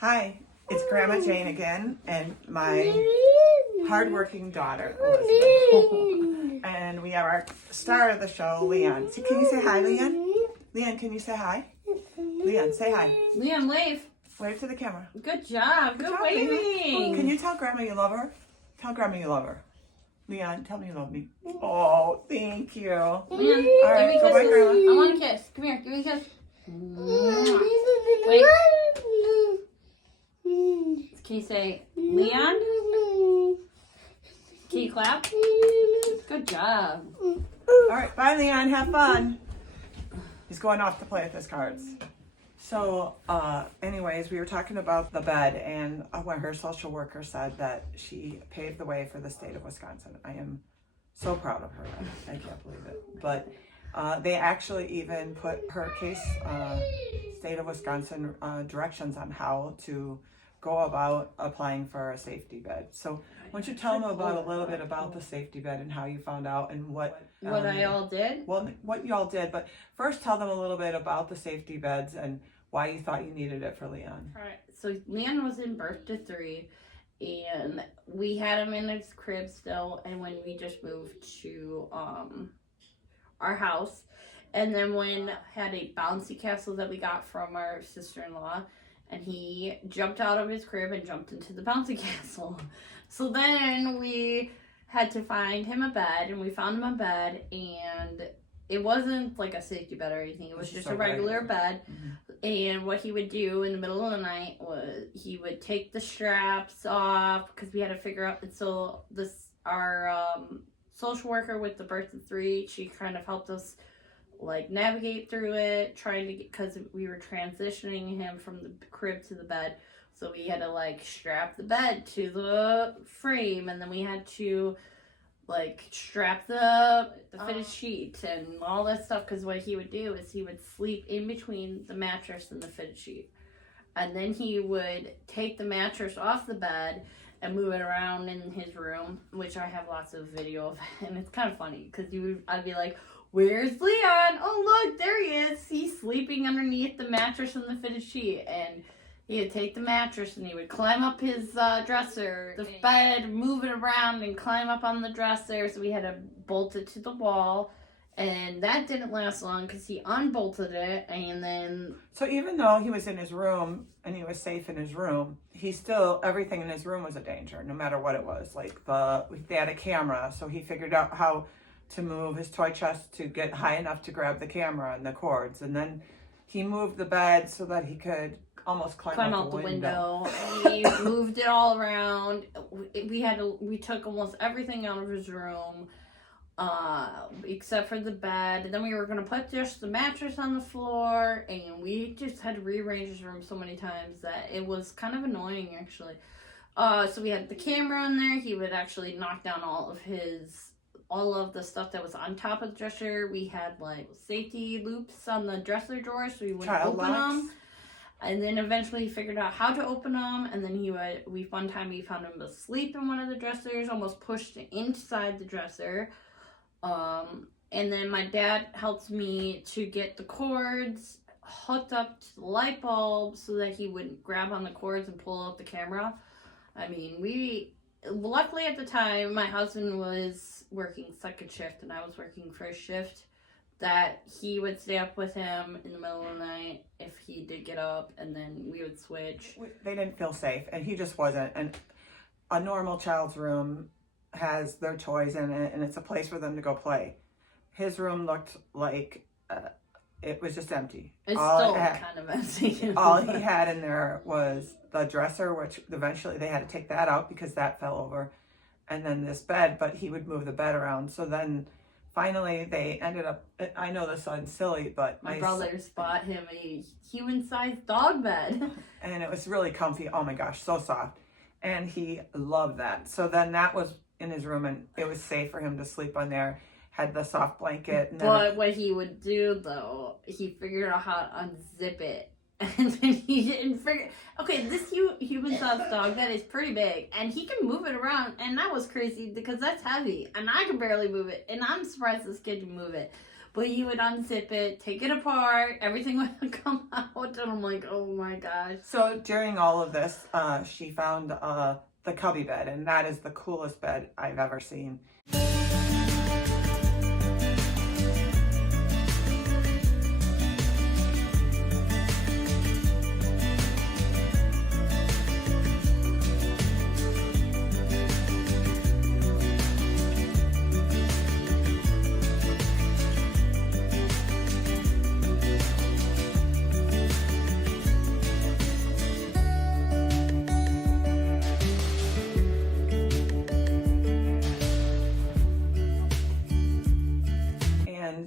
Hi, it's Grandma Jane again, and my hardworking daughter, Elizabeth. And we have our star of the show, Leon. So can you say hi, Leon? Leon, can you say hi? Leon, say hi. Leon, wave. Wave to the camera. Good job. Good waving. Can you tell Grandma you love her? Tell Grandma you love her. Leon, tell me you love me. Oh, thank you. Leon, All right, give me a bye, kiss. Grandma. I want a kiss. Come here. Give me a kiss. Wait. Can you say Leon? Can you clap? Good job. All right, bye, Leon. Have fun. He's going off to play with his cards. So, anyways, we were talking about the bed, and when her social worker said that she paved the way for the state of Wisconsin. I am so proud of her. I can't believe it. But they actually even put her case, state of Wisconsin directions on how to go about applying for a safety bed. So, why don't you tell them about a little bit about the safety bed and how you found out and what I all did? Well, what you all did, but first tell them a little bit about the safety beds and why you thought you needed it for Leon. All right. So Leon was in birth to 3, and we had him in his crib still. And when we just moved to our house, and then when had a bouncy castle that we got from our sister-in-law, and he jumped out of his crib and jumped into the bouncy castle. So then we had to find him a bed, and we found him a bed, and it wasn't like a safety bed or anything. It was just a regular bed. Mm-hmm. And what he would do in the middle of the night was he would take the straps off, because we had to figure out. So our social worker with the birth of 3, she kind of helped us like navigate through it, trying to get, because we were transitioning him from the crib to the bed. So we had to like strap the bed to the frame, and then we had to like strap the fitted sheet and all that stuff, because what he would do is he would sleep in between the mattress and the fitted sheet, and then he would take the mattress off the bed and move it around in his room, which I have lots of video of, and it's kind of funny because I'd be like, "Where's Leon? Oh look, there he is. He's sleeping underneath the mattress and the fitted sheet." And he would take the mattress and he would climb up his dresser, the bed, move it around and climb up on the dresser. So we had to bolt it to the wall. And that didn't last long because he unbolted it, and then... So even though he was in his room and he was safe in his room, everything in his room was a danger, no matter what it was. Like they had a camera, so he figured out how to move his toy chest to get high enough to grab the camera and the cords. And then he moved the bed so that he could almost climb out the window. He moved it all around. We took almost everything out of his room, except for the bed. And then we were going to put just the mattress on the floor, and we just had to rearrange his room so many times that it was kind of annoying, actually. So we had the camera in there. He would actually knock down all of the stuff that was on top of the dresser. We had like safety loops on the dresser drawers, so we wouldn't open them. And then eventually he figured out how to open them, and then one time we found him asleep in one of the dressers, almost pushed inside the dresser. And then my dad helped me to get the cords hooked up to the light bulb so that he wouldn't grab on the cords and pull out the camera. I mean, luckily at the time, my husband was working second shift and I was working first shift, that he would stay up with him in the middle of the night if he did get up, and then we would switch. They didn't feel safe, and he just wasn't. And a normal child's room has their toys in it, and it's a place for them to go play. His room looked like it was just empty. It's still kind of empty. All he had in there was the dresser, which eventually they had to take that out because that fell over, and then this bed, but he would move the bed around. So then finally they ended up, I know this sounds silly, but my brothers bought him a human-sized dog bed. And it was really comfy. Oh my gosh, so soft. And he loved that. So then that was in his room, and it was safe for him to sleep on there. Had the soft blanket. And but what he would do, though, he figured out how to unzip it. And then he didn't figure... Okay, this human-sized dog, that is pretty big. And he can move it around. And that was crazy because that's heavy. And I can barely move it. And I'm surprised this kid can move it. But he would unzip it, take it apart, everything would come out, and I'm like, oh my gosh. So during all of this, she found the cubby bed, and that is the coolest bed I've ever seen.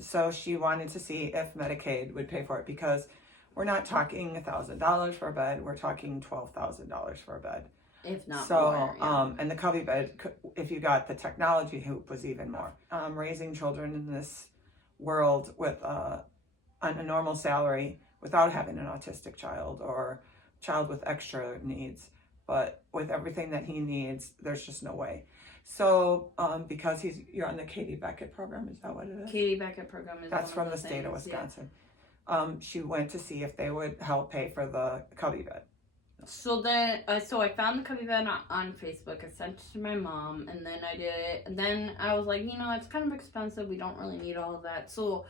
So she wanted to see if Medicaid would pay for it, because we're not talking $1,000 for a bed, we're talking $12,000 for a bed. If not so, more. Yeah. And the cubby bed, if you got the technology hoop, was even more. Raising children in this world with a normal salary without having an autistic child or child with extra needs, but with everything that he needs, there's just no way. So, because you're on the Katie Beckett program, is that what it is? Katie Beckett program is That's from the state of Wisconsin. Yeah. She went to see if they would help pay for the cubby bed. So then, so I found the cubby bed on Facebook. I sent it to my mom, and then I did it. And then I was like, it's kind of expensive. We don't really need all of that. So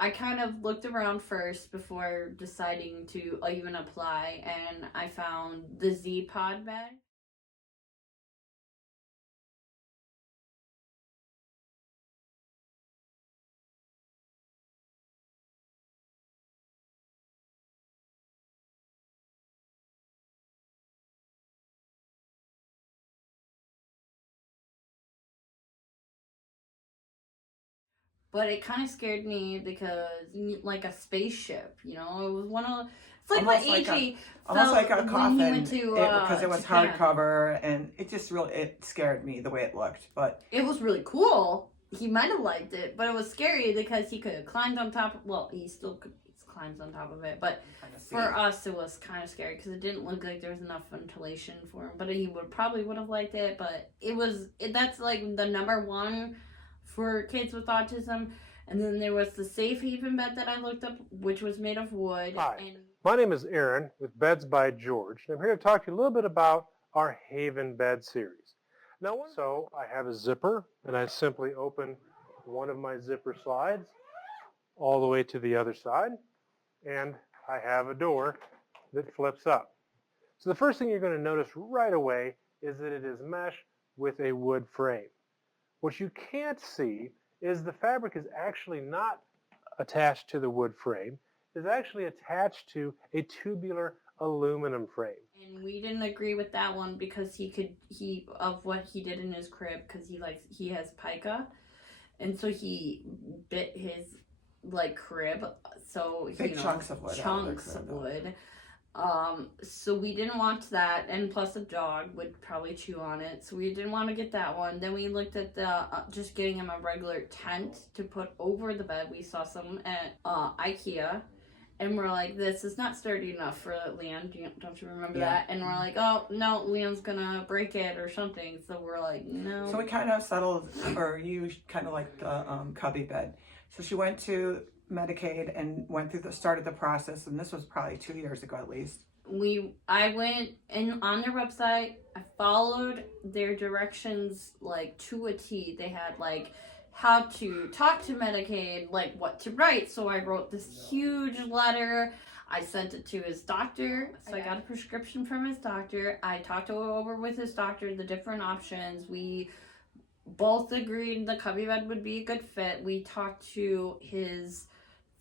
I kind of looked around first before deciding to even apply, and I found the Z Pod bed. But it kind of scared me because, like a spaceship, it was one of. It's like almost what AJ almost like a coffin, when he went to because it was Japan. hardcover, and it scared me the way it looked. But it was really cool. He might have liked it, but it was scary because he could have climbed on top. Well, he still climbs on top of it, but for us, it was kind of scary because it didn't look like there was enough ventilation for him. But he probably would have liked it. But that's like the number one for kids with autism. And then there was the Safe Haven bed that I looked up, which was made of wood. Hi, my name is Aaron with Beds by George. I'm here to talk to you a little bit about our Haven bed series. Now, so I have a zipper, and I simply open one of my zipper slides all the way to the other side, and I have a door that flips up. So the first thing you're going to notice right away is that it is mesh with a wood frame. What you can't see is the fabric is actually not attached to the wood frame. It's actually attached to a tubular aluminum frame. And we didn't agree with that one because of what he did in his crib, because he has pica, and so he bit his crib, so big chunks of wood. So we didn't want that, and plus a dog would probably chew on it, so we didn't want to get that one. Then we looked at the just getting him a regular tent to put over the bed. We saw some at IKEA, and we're like, this is not sturdy enough for Leon. Don't you remember that? And we're like, oh no, Leon's gonna break it or something. So we're like, no. So we kind of settled, or you kind of like the cubby bed. So she went to Medicaid and started the process, and this was probably 2 years ago at least. I went in on their website. I followed their directions to a T. They had how to talk to Medicaid, what to write. So I wrote this huge letter. I sent it to his doctor. So I got a prescription from his doctor. I talked over with his doctor the different options. We both agreed the cubby bed would be a good fit. We talked to his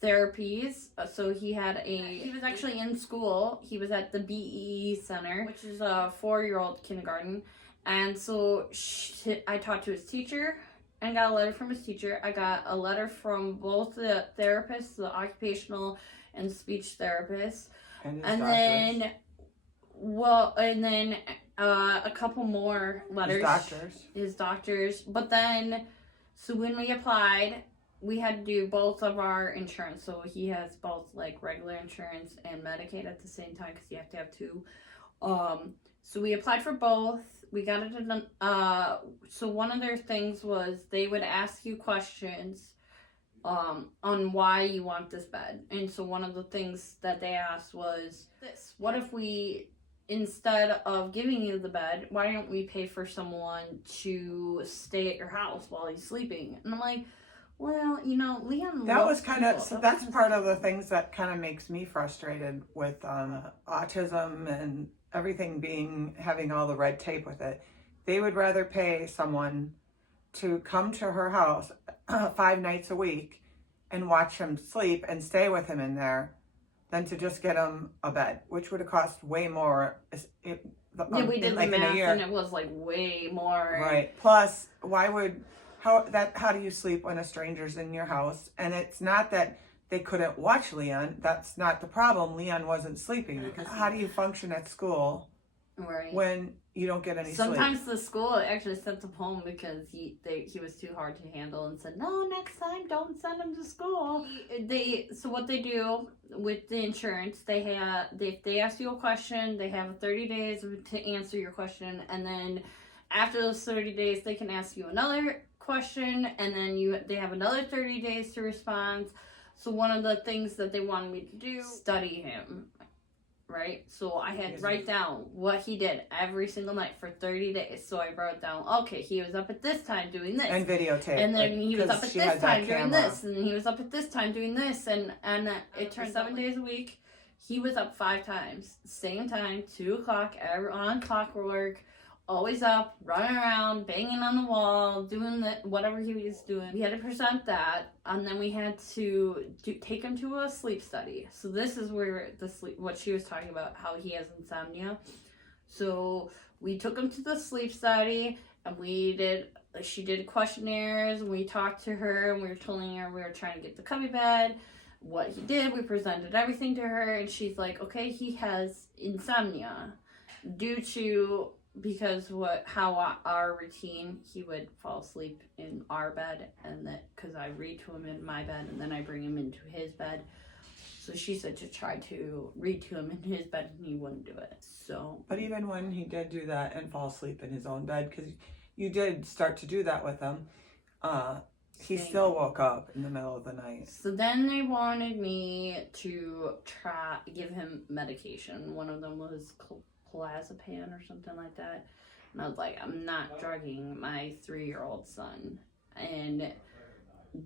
therapies. So he was actually in school. He was at the BEE Center, which is a 4-year-old kindergarten. And so I talked to his teacher and got a letter from his teacher. I got a letter from both the therapists, the occupational and speech therapists. And then a couple more letters. His doctors. But then, so when we applied, we had to do both of our insurance. So he has both regular insurance and Medicaid at the same time, because you have to have two. So we applied for both. We got it done. So one of their things was they would ask you questions on why you want this bed. And so one of the things that they asked was this: what if we, instead of giving you the bed, why don't we pay for someone to stay at your house while he's sleeping? And I'm like, well, you know, Leon, that was kind of, people. so that's part of the things that kind of makes me frustrated with autism and everything having all the red tape with it. They would rather pay someone to come to her house 5 nights a week and watch him sleep and stay with him in there than to just get him a bed, which would have cost way more. We did like the in a math year. and it was like way more. Right. Plus, how do you sleep when a stranger's in your house? And it's not that they couldn't watch Leon. That's not the problem. Leon wasn't sleeping. How do you function at school Right. when you don't get any Sometimes sleep? the school actually sent him home because he was too hard to handle and said, no, next time don't send him to school. So what they do with the insurance, if they ask you a question, they have 30 days to answer your question, and then after those 30 days they can ask you another question, and then they have another 30 days to respond. So one of the things that they wanted me to do, study him. Right? So I had to write down what he did every single night for 30 days. So I wrote down, okay, he was up at this time doing this. And videotape. And then he was up at this time doing camera. this. And he was up at this time doing this. And it turned 7 days a week. He was up 5 times. Same time, 2 o'clock, on clockwork. Always up, running around, banging on the wall, doing whatever he was doing. We had to present that, and then we had to take him to a sleep study. So this is where what she was talking about, how he has insomnia. So we took him to the sleep study, and she did questionnaires, and we talked to her, and we were telling her we were trying to get the cubby bed, what he did. We presented everything to her, and she's like, okay, he has insomnia because how our routine, he would fall asleep in our bed, and that because I read to him in my bed and then I bring him into his bed. So she said to try to read to him in his bed, and he wouldn't do it. So, but even when he did do that and fall asleep in his own bed, because you did start to do that with him, he still woke up in the middle of the night. So then they wanted me to give him medication. One of them was clozapam or something like that, and I was like, I'm not drugging my 3-year-old son. And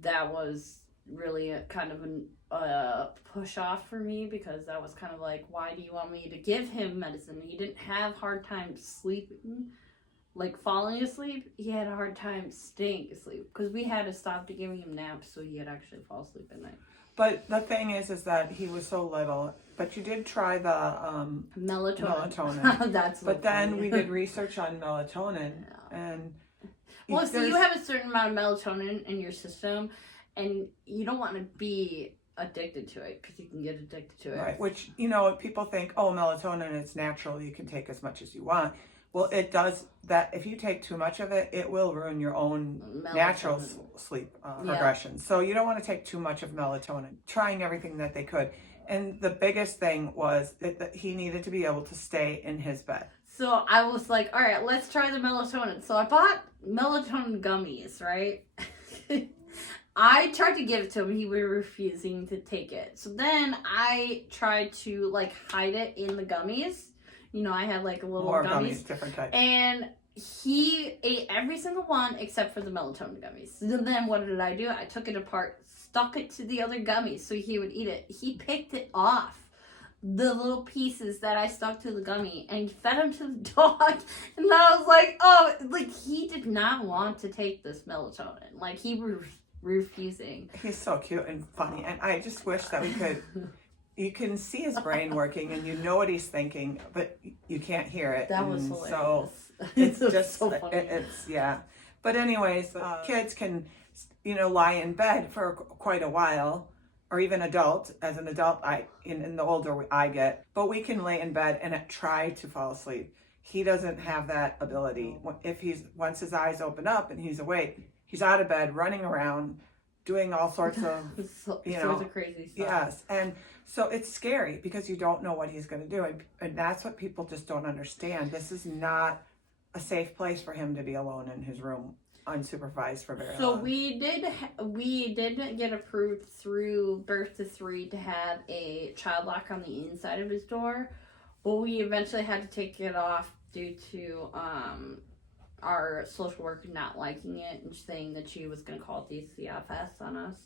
that was really a kind of a push off for me, because that was kind of like, why do you want me to give him medicine? He didn't have hard time sleeping, like falling asleep. He had a hard time staying asleep because we had to stop to giving him naps so he could actually fall asleep at night. But the thing is that he was so little. But you did try the melatonin. That's but then we did research on melatonin, and well, so you have a certain amount of melatonin in your system, and you don't want to be addicted to it because you can get addicted to it. Right. Which, people think, oh, melatonin, it's natural. You can take as much as you want. Well, it does that. If you take too much of it, it will ruin your own natural sleep progression. So you don't want to take too much of melatonin. Trying everything that they could. And the biggest thing was that he needed to be able to stay in his bed. So I was like, all right, let's try the melatonin. So I bought melatonin gummies, right? I tried to give it to him. He was refusing to take it. So then I tried to hide it in the gummies. I had a little More gummies, different types. And he ate every single one except for the melatonin gummies. So then what did I do? I took it apart, stuck it to the other gummies so he would eat it. He picked it off, the little pieces that I stuck to the gummy, and fed them to the dog. And I was like, oh, he did not want to take this melatonin. He was refusing. He's so cute and funny, and I just wish that we could. You can see his brain working, and you know what he's thinking, but you can't hear it. That was hilarious. So it's just so funny. It's yeah. But anyways, kids can lie in bed for quite a while, or even adult. As an adult, in the older I get, but we can lay in bed and try to fall asleep. He doesn't have that ability. If once his eyes open up and he's awake, he's out of bed, running around, doing all sorts of sorts of crazy stuff. Yes, and so it's scary because you don't know what he's going to do, and that's what people just don't understand. This is not a safe place for him to be alone in his room unsupervised for very So long. we did get approved through birth to 3 to have a child lock on the inside of his door, but we eventually had to take it off due to our social worker not liking it and saying that she was going to call DCFS on us.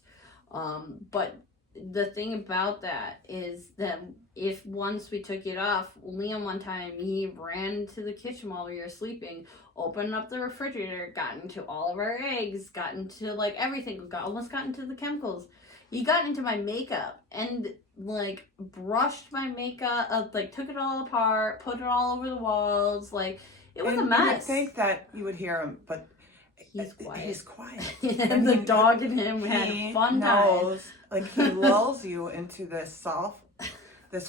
But the thing about that is that if once we took it off, Liam one time, he ran into the kitchen while we were sleeping, opened up the refrigerator, got into all of our eggs, got into like everything, almost got into the chemicals. He got into my makeup and like brushed my makeup, like took it all apart, put it all over the walls, like it was a mess. You would think that you would hear him, but he's quiet. He's quiet. And the dog and him had a fun time. Like he lulls you into this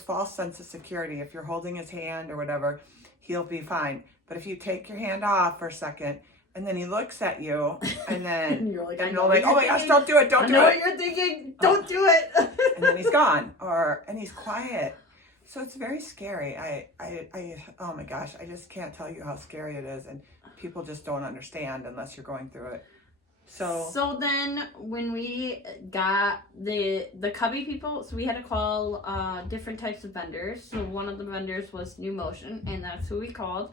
false sense of security. If you're holding his hand or whatever, he'll be fine. But if you take your hand off for a second, and then he looks at you, and then and you're like, oh my gosh, don't do it, don't do it. I know what you're thinking. Don't do it. And then he's gone, and he's quiet. So it's very scary. I oh my gosh, I just can't tell you how scary it is, and people just don't understand unless you're going through it. So then when we got the cubby people, so we had to call different types of vendors. So one of the vendors was New Motion, and that's who we called.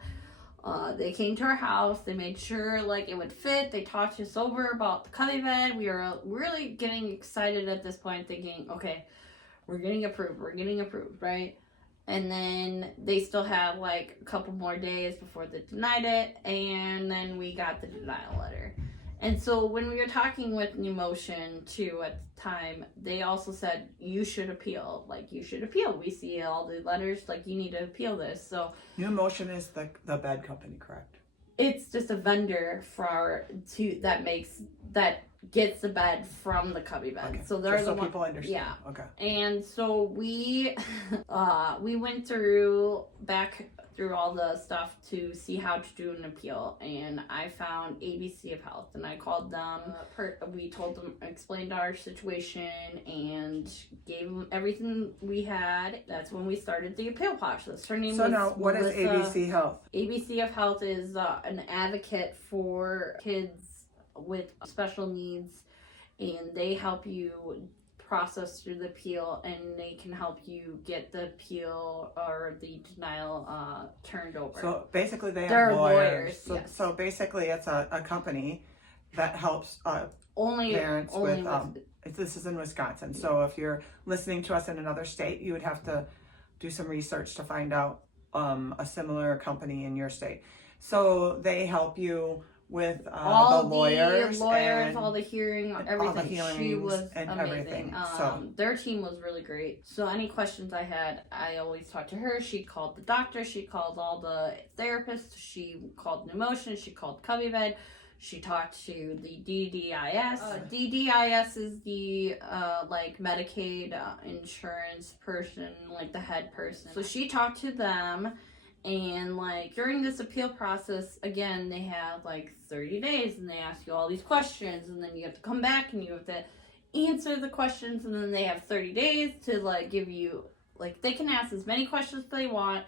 They came to our house. They made sure like it would fit. They talked us over about the cubby bed. We were really getting excited at this point, thinking, okay, we're getting approved, right? And then they still have like a couple more days before they denied it, and then we got the denial letter. And so when we were talking with New Motion too at the time, they also said you should appeal. Like you should appeal. We see all the letters. Like you need to appeal this. So New Motion is the bed company, correct? It's just a vendor that gets the bed from the cubby bed. Okay. So they're just the so people understand. Yeah. Okay. And so we went back through all the stuff to see how to do an appeal, and I found ABC of Health, and I called them. We told them, explained our situation, and gave them everything we had. That's when we started the appeal process. Her name was now, what is ABC Health? ABC of Health is an advocate for kids with special needs, and they help you process through the appeal, and they can help you get the appeal or the denial turned over. So basically they They're have lawyers. So, yes. so basically it's a company that helps only parents with this is in Wisconsin. So if you're listening to us in another state, you would have to do some research to find out a similar company in your state. So they help you with all the lawyers, and all the hearing, everything. all the hearings she was and amazing. everything. So their team was really great. So any questions I had, I always talked to her. She called the doctor. She called all the therapists. She called New Motion. She called Cubby Bed. She talked to the DDIS. DDIS is the like Medicaid insurance person, like the head person. So she talked to them. And like during this appeal process, again, they have like 30 days, and they ask you all these questions, and then you have to come back and you have to answer the questions, and then they have 30 days to like give you, like they can ask as many questions as they want,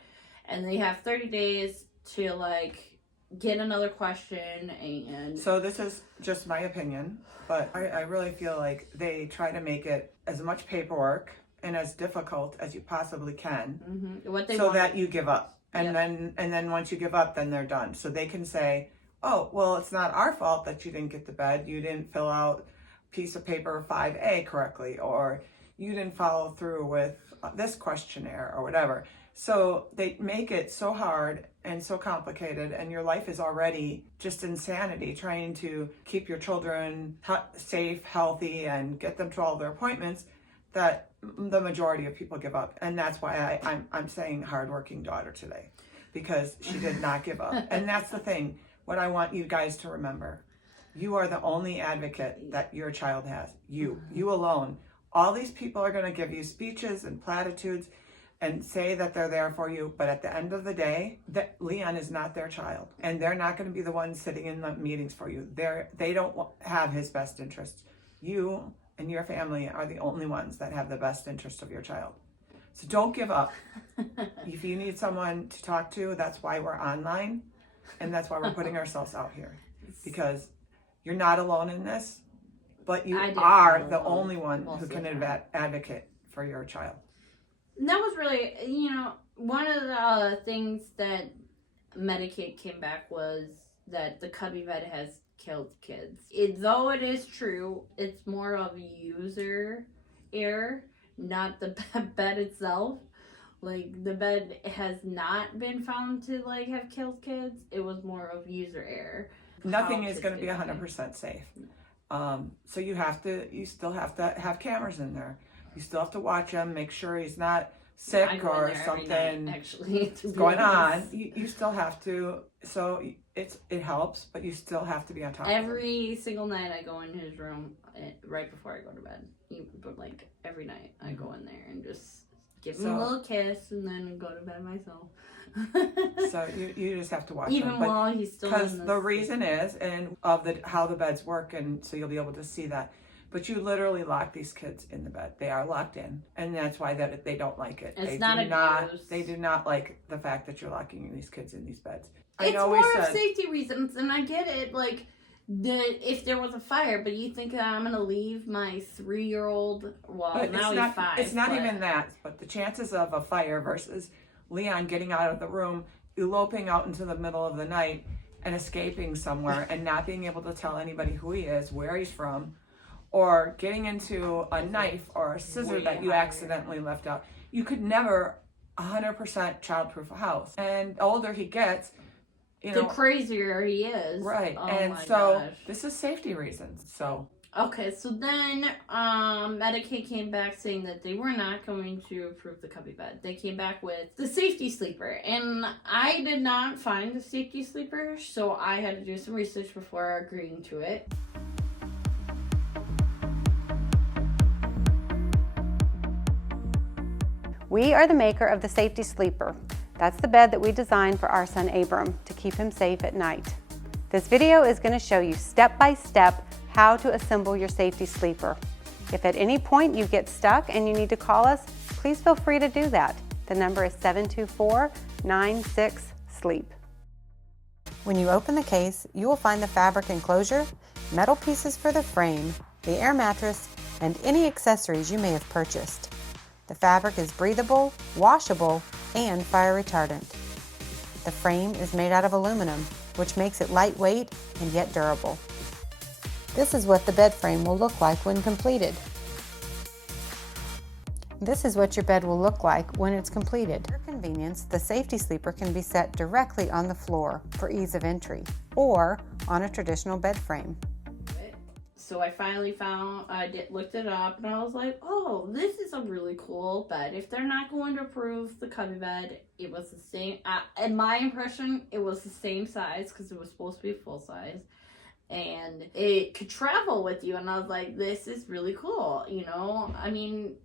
and they have 30 days to like get another question. And so this is just my opinion, but I really feel like they try to make it as much paperwork and as difficult as you possibly can, that you give up. And then once you give up, then they're done. So they can say, oh, well, it's not our fault that you didn't get the bed. You didn't fill out piece of paper 5A correctly, or you didn't follow through with this questionnaire or whatever. So they make it so hard and so complicated, and your life is already just insanity trying to keep your children safe, healthy, and get them to all their appointments, that the majority of people give up. And that's why I'm saying hardworking daughter today, because she did not give up. And that's the thing. What I want you guys to remember, you are the only advocate that your child has. You alone. All these people are going to give you speeches and platitudes and say that they're there for you, but at the end of the day, that Leon is not their child, and they're not going to be the ones sitting in the meetings for you. They don't have his best interests. You and your family are the only ones that have the best interest of your child. So don't give up. If you need someone to talk to, that's why we're online, and that's why we're putting ourselves out here, because You're not alone in this, but you I didn't are feel the alone only one most who of can the time. advocate for your child. And that was really, one of the things that Medicaid came back was that the cubby bed has killed kids. Though it is true, it's more of user error, not the bed itself. Like, the bed has not been found to, like, have killed kids. It was more of user error. Nothing is going to be 100% safe. So you still have to have cameras in there. You still have to watch him, make sure he's not sick or something actually, going on. You still have to. So it helps, but you still have to be on top. Every single night I go in his room right before I go to bed. But like every night I go in there and just give him a little kiss and then go to bed myself. So you just have to watch even him. While he's still because the reason is how the beds work, and so you'll be able to see that. But you literally lock these kids in the bed. They are locked in, and that's why they don't like it. It's not abuse. They do not like the fact that you're locking these kids in these beds. It's more of safety reasons, and I get it. Like, if there was a fire, but you think that I'm gonna leave my 3-year-old? Well, now he's 5. It's not even that, but the chances of a fire versus Leon getting out of the room, eloping out into the middle of the night, and escaping somewhere, and not being able to tell anybody who he is, where he's from, or getting into a knife or a scissor that you accidentally left out. You could never 100% childproof a house. And the older he gets, the crazier he is. Right. Oh, and so this is safety reasons. So okay, so then Medicaid came back saying that they were not going to approve the cubby bed. They came back with the safety sleeper, and I did not find the safety sleeper, so I had to do some research before agreeing to it. We are the maker of the Safety Sleeper. That's the bed that we designed for our son Abram to keep him safe at night. This video is going to show you step by step how to assemble your Safety Sleeper. If at any point you get stuck and you need to call us, please feel free to do that. The number is 724-96-SLEEP. When you open the case, you will find the fabric enclosure, metal pieces for the frame, the air mattress, and any accessories you may have purchased. The fabric is breathable, washable, and fire retardant. The frame is made out of aluminum, which makes it lightweight and yet durable. This is what the bed frame will look like when completed. This is what your bed will look like when it's completed. For convenience, the Safety Sleeper can be set directly on the floor for ease of entry, or on a traditional bed frame. So I finally looked it up, and I was like, oh, this is a really cool bed. If they're not going to approve the cubby bed, it was the same, in my impression, it was the same size, because it was supposed to be full size, and it could travel with you, and I was like, this is really cool, I mean,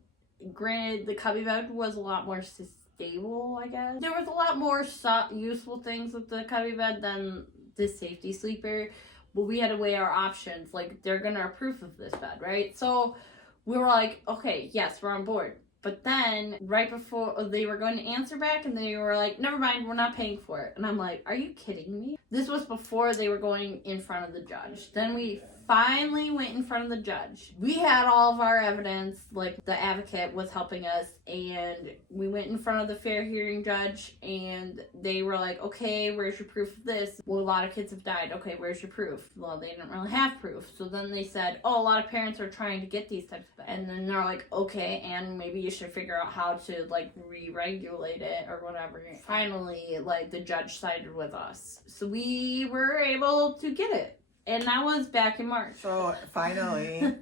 granted, the cubby bed was a lot more stable, I guess. There was a lot more useful things with the cubby bed than the Safety Sleeper. But we had to weigh our options. Like, they're going to approve of this bed, right? So we were like, okay, yes, we're on board. But then right before they were going to answer back, and they were like, never mind, we're not paying for it. And I'm like, are you kidding me? This was before they were going in front of the judge. Then we finally went in front of the judge. We had all of our evidence, like the advocate was helping us, and we went in front of the fair hearing judge, and they were like, okay, where's your proof of this? Well, a lot of kids have died. Okay, where's your proof? Well, they didn't really have proof. So then they said, oh, a lot of parents are trying to get these types of beds. And then they're like, okay, and maybe you should figure out how to, like, re-regulate it or whatever. Finally, like, the judge sided with us. So we were able to get it. And that was back in March. So finally,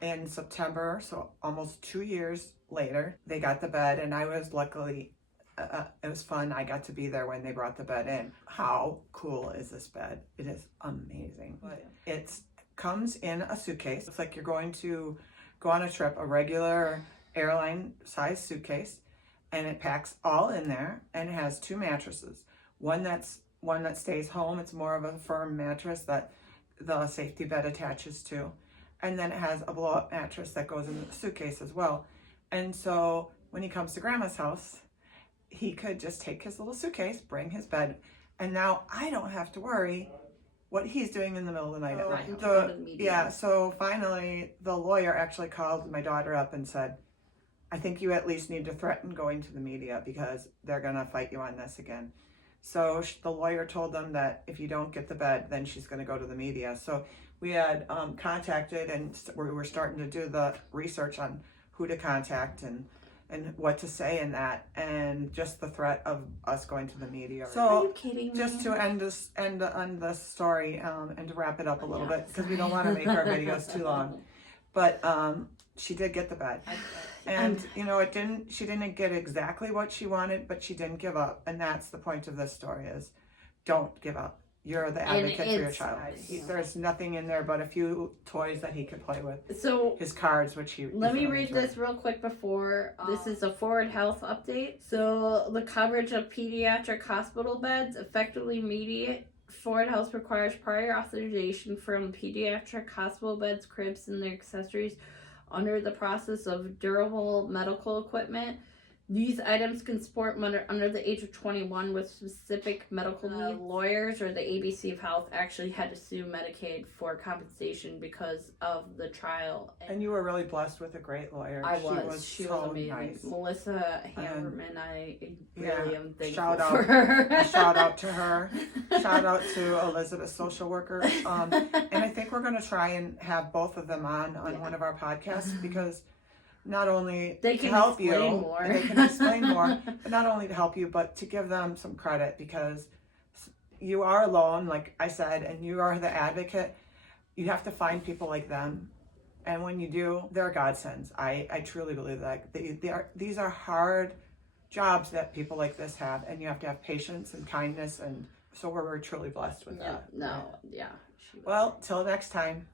in September, so almost 2 years later, they got the bed, and I was luckily, it was fun. I got to be there when they brought the bed in. How cool is this bed? It is amazing. It comes in a suitcase. It's like you're going to go on a trip, a regular airline size suitcase, and it packs all in there, and it has 2 mattresses. One that stays home. It's more of a firm mattress that the safety bed attaches to. And then it has a blow-up mattress that goes in the suitcase as well. And so when he comes to Grandma's house, he could just take his little suitcase, bring his bed, and now I don't have to worry what he's doing in the middle of the night at Right, night. to go to the media. Yeah, so finally the lawyer actually called my daughter up and said, I think you at least need to threaten going to the media because they're going to fight you on this again. So the lawyer told them that if you don't get the bed, then she's going to go to the media. So we had contacted, and we were starting to do the research on who to contact and what to say in that, and just the threat of us going to the media. So Are you kidding me? just to end this story and to wrap it up a little bit, because we don't want to make our videos too long. But she did get the bed, and you know, she didn't get exactly what she wanted, but she didn't give up, and that's the point of this story: is don't give up. You're the advocate for your child. There's nothing in there but a few toys that he could play with. So his cards, which he let me really read enjoyed. this real quick before. This is a forward health update. So the coverage of pediatric hospital beds effectively immediate. Forward Health requires prior authorization from pediatric hospital beds, cribs, and their accessories under the process of durable medical equipment. These items can support under the age of 21 with specific medical needs. Lawyers or the ABC of Health actually had to sue Medicaid for compensation because of the trial. And you were really blessed with a great lawyer. She so was amazing. nice. Melissa Hammerman, I really am thankful shout out, for her. shout out to her. Shout out to Elizabeth, social worker. And I think we're going to try and have both of them on one of our podcasts, because not only They to can help you, explain more. they can explain more, but not only to help you, but to give them some credit, because you are alone, like I said, and you are the advocate. You have to find people like them, and when you do, they're godsends. I truly believe that. These are hard jobs that people like this have, and you have to have patience and kindness, and so we're truly blessed with that. Yeah. Well, till next time.